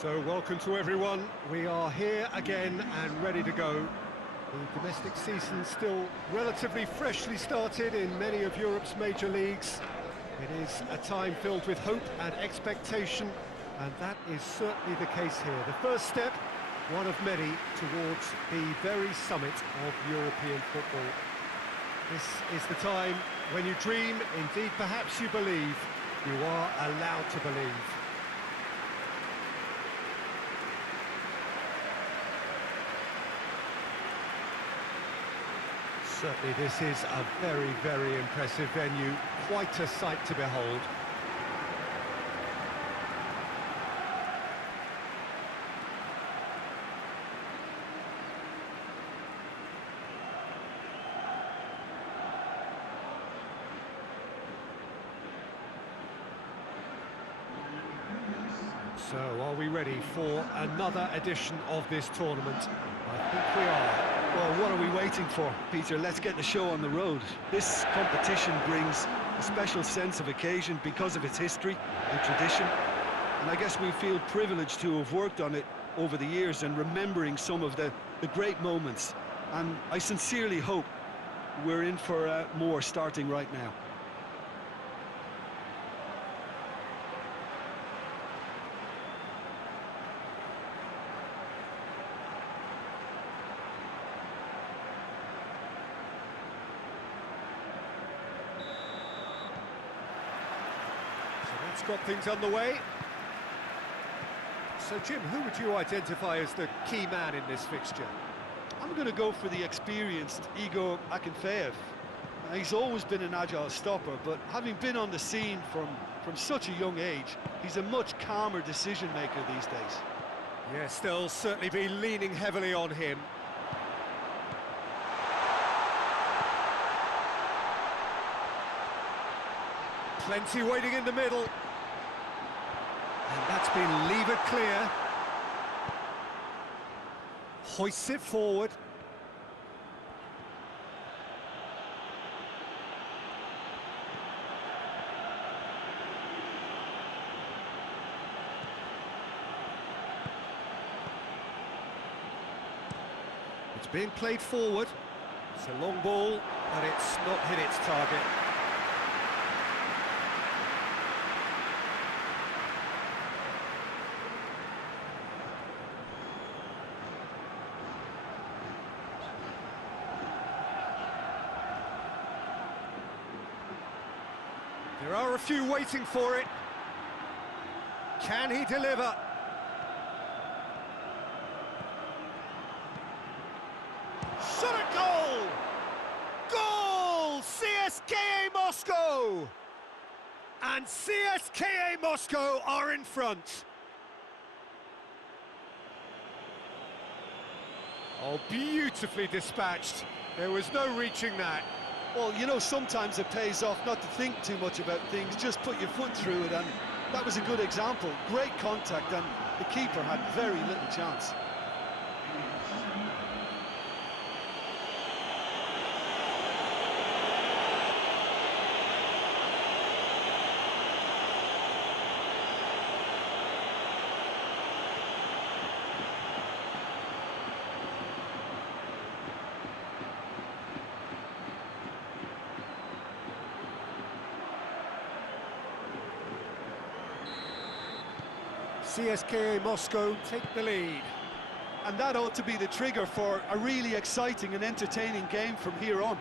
So welcome to everyone. We are here again and ready to go. The domestic season still relatively freshly started in many of Europe's major leagues. It is a time filled with hope and expectation, and that is certainly the case here. The first step, one of many, towards the very summit of European football. This is the time when you dream, indeed perhaps you believe, you are allowed to believe. Certainly this is a very, very impressive venue, quite a sight to behold. So, are we ready for another edition of this tournament? I think we are. Well, what are we waiting for, Peter? Let's get the show on the road. This competition brings a special sense of occasion because of its history and tradition. And I guess we feel privileged to have worked on it over the years and remembering some of the great moments. And I sincerely hope we're in for more starting right now. Got things underway. So, Jim, who would you identify as the key man in this fixture? I'm going to go for the experienced Igor Akinfeev. He's always been an agile stopper, but having been on the scene from such a young age, he's a much calmer decision maker these days. Yes, they'll certainly be leaning heavily on him. Plenty waiting in the middle. And that's been levered clear. Hoists it forward. It's being played forward. It's a long ball, but it's not hit its target. There are a few waiting for it. Can he deliver? Shot a goal! Goal! CSKA Moscow! And CSKA Moscow are in front. Oh, beautifully dispatched. There was no reaching that. Well, you know, sometimes it pays off not to think too much about things, just put your foot through it, and that was a good example. Great contact, and the keeper had very little chance. CSKA Moscow take the lead. And that ought to be the trigger for a really exciting and entertaining game from here on.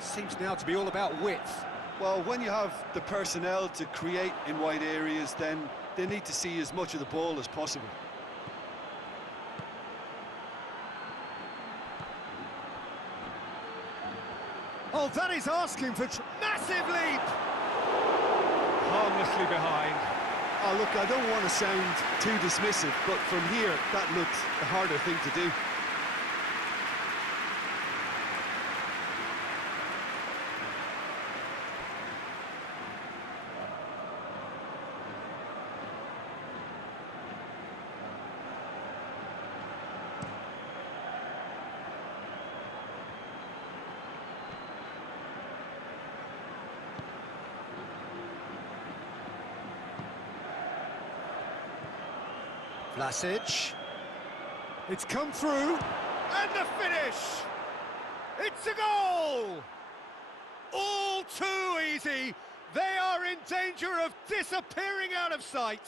Seems now to be all about width. Well, when you have the personnel to create in wide areas, then they need to see as much of the ball as possible. Oh, that is asking for massive leap! Harmlessly behind. Oh, look, I don't want to sound too dismissive, but from here, that looked the harder thing to do. Vlasic. It's come through, and the finish! It's a goal! All too easy. They are in danger of disappearing out of sight.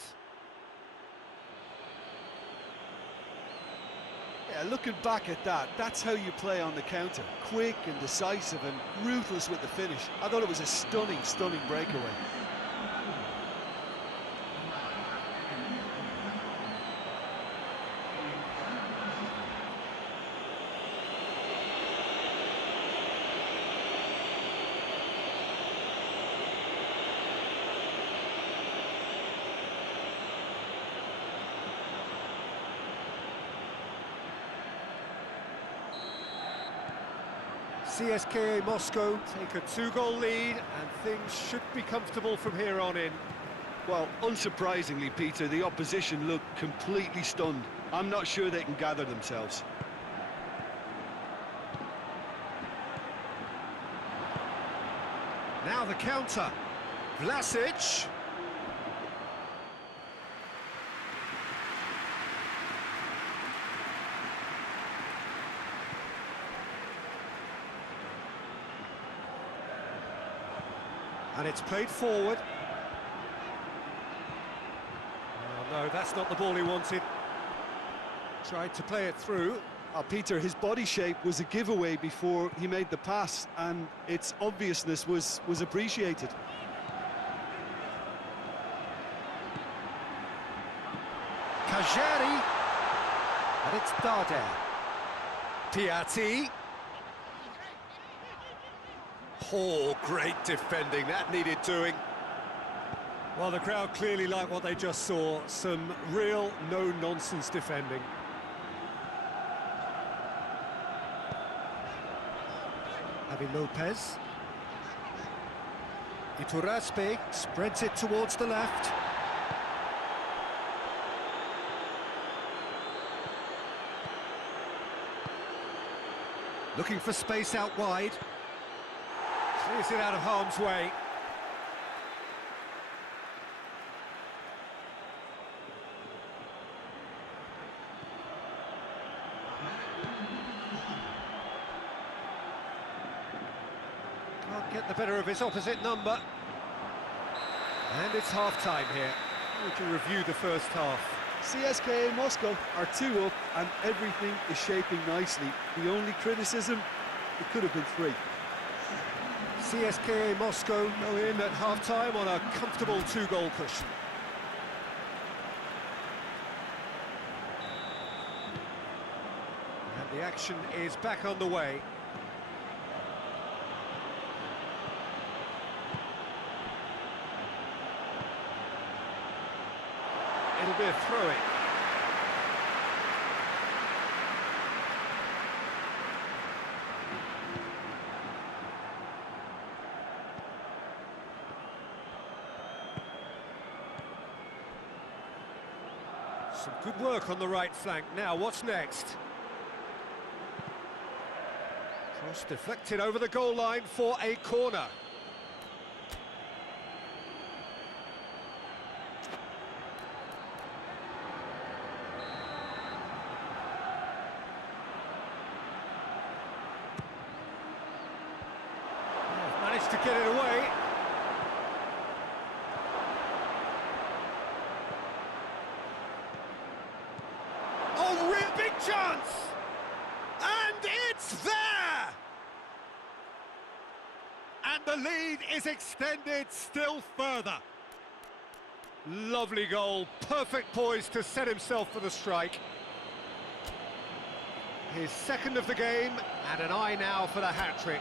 Yeah, looking back at that, that's how you play on the counter. Quick and decisive and ruthless with the finish. I thought it was a stunning, stunning breakaway. CSKA Moscow take a 2-goal lead, and things should be comfortable from here on in. Well, unsurprisingly, Peter, the opposition look completely stunned. I'm not sure they can gather themselves. Now the counter. Vlasic. And it's played forward. Oh, no, that's not the ball he wanted. Tried to play it through. Peter, his body shape was a giveaway before he made the pass, and its obviousness was appreciated. Kajari. And it's Darder. Piatti. Oh, great defending, that needed doing. Well, the crowd clearly like what they just saw. Some real no-nonsense defending. Javi Lopez. Iturraspe spreads it towards the left. Looking for space out wide. Clears it out of harm's way. Can't get the better of his opposite number. And it's half-time here. We can review the first half. CSKA Moscow are 2 up and everything is shaping nicely. The only criticism, it could have been 3. CSKA Moscow go in at half-time on a comfortable 2-goal cushion. And the action is back on the way. It'll be a throw-in. Some good work on the right flank. Now, what's next? Cross deflected over the goal line for a corner. Managed to get it away. Big chance! And it's there! And the lead is extended still further. Lovely goal, perfect poise to set himself for the strike. His second of the game, and an eye now for the hat-trick.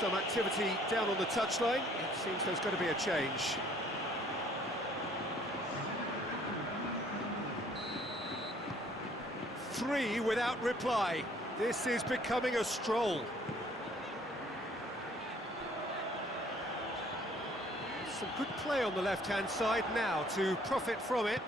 Some activity down on the touchline. It seems there's going to be a change. Three without reply. This is becoming a stroll. Some good play on the left-hand side now to profit from it.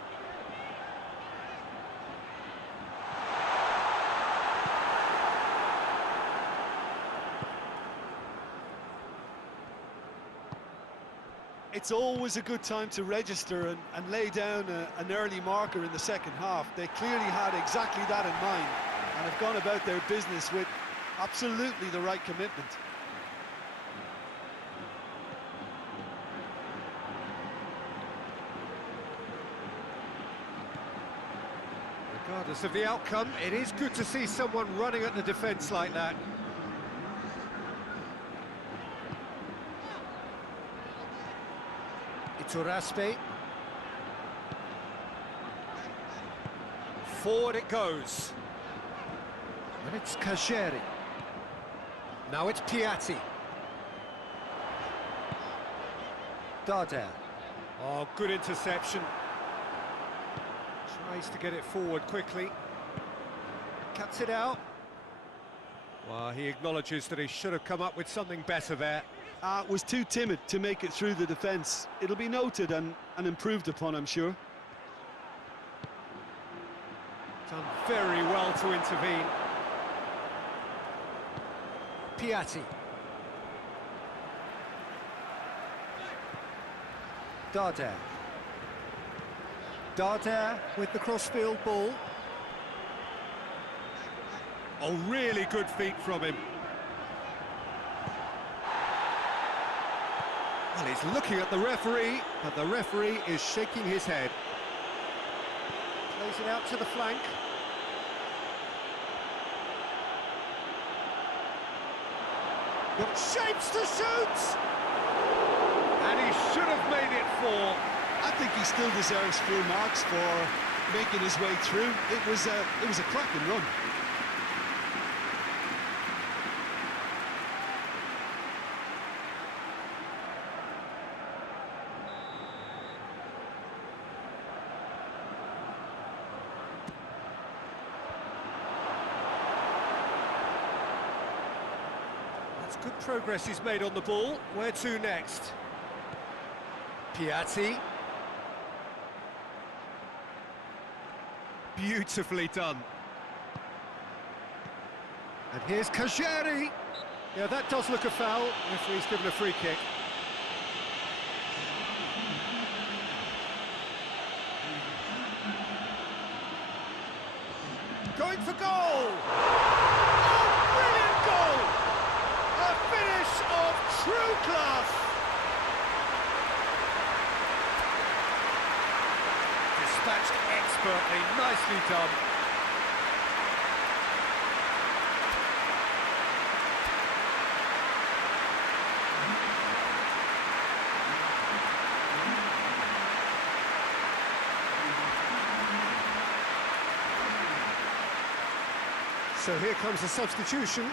It's always a good time to register and lay down an early marker in the second half. They clearly had exactly that in mind and have gone about their business with absolutely the right commitment. Regardless of the outcome, it is good to see someone running at the defence like that. Iturraspe. Forward it goes. And it's Kajeri. Now it's Piatti. Darder. Oh, good interception. Tries to get it forward quickly. Cuts it out. Well, he acknowledges that he should have come up with something better there. Was too timid to make it through the defence. It'll be noted and improved upon, I'm sure. Done very well to intervene. Piatti. Darder. Darder with the crossfield ball. Oh, really good feet from him. Well, he's looking at the referee, but the referee is shaking his head. Plays it out to the flank. Got shapes to shoot! And he should have made it 4. I think he still deserves full marks for making his way through. It was a cracking run. That's good progress he's made on the ball. Where to next? Piatti. Beautifully done. And here's Kajeri. Yeah, that does look a foul. Referee's given a free kick. Going for goal! Oh, brilliant goal! A finish of true class! Dispatched expertly, nicely done. So here comes a substitution.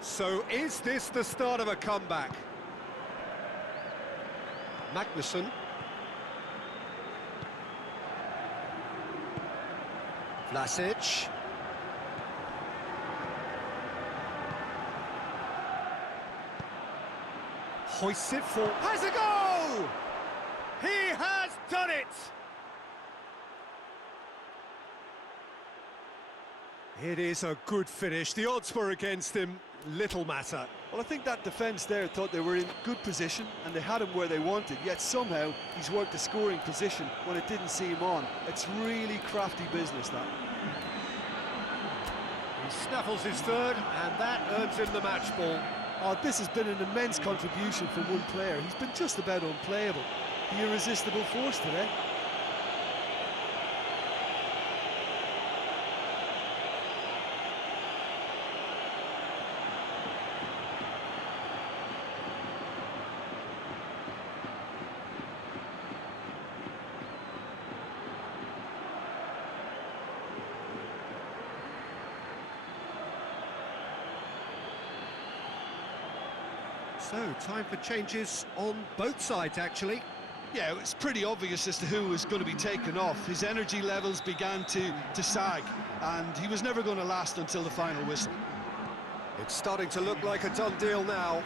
So is this the start of a comeback? Magnussen. Vlasic. Hoists it for... Has a goal! He has done it! It is a good finish. The odds were against him. Little matter. Well, I think that defence there thought they were in good position and they had him where they wanted, yet somehow he's worked a scoring position when it didn't see him on. It's really crafty business, that. He snaffles his third, and that earns him the match ball. Oh, this has been an immense contribution from one player. He's been just about unplayable. The irresistible force today. So, time for changes on both sides, actually. Yeah, it's pretty obvious as to who was going to be taken off. His energy levels began to sag, and he was never going to last until the final whistle. It's starting to look like a done deal now.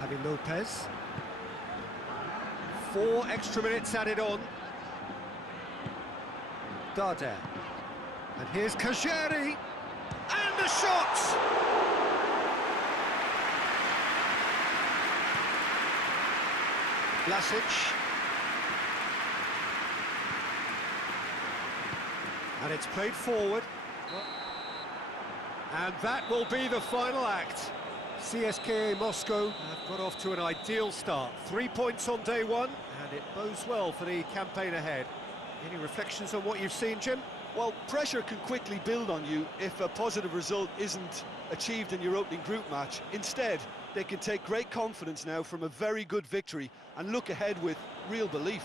Javi Lopez. 4 extra minutes added on. Darder. And here's Kajeri. And the shot! Vlasic. And it's played forward. And that will be the final act. CSKA Moscow have got off to an ideal start. 3 points on day one, and it bodes well for the campaign ahead. Any reflections on what you've seen, Jim? Well, pressure can quickly build on you if a positive result isn't achieved in your opening group match. Instead, they can take great confidence now from a very good victory and look ahead with real belief.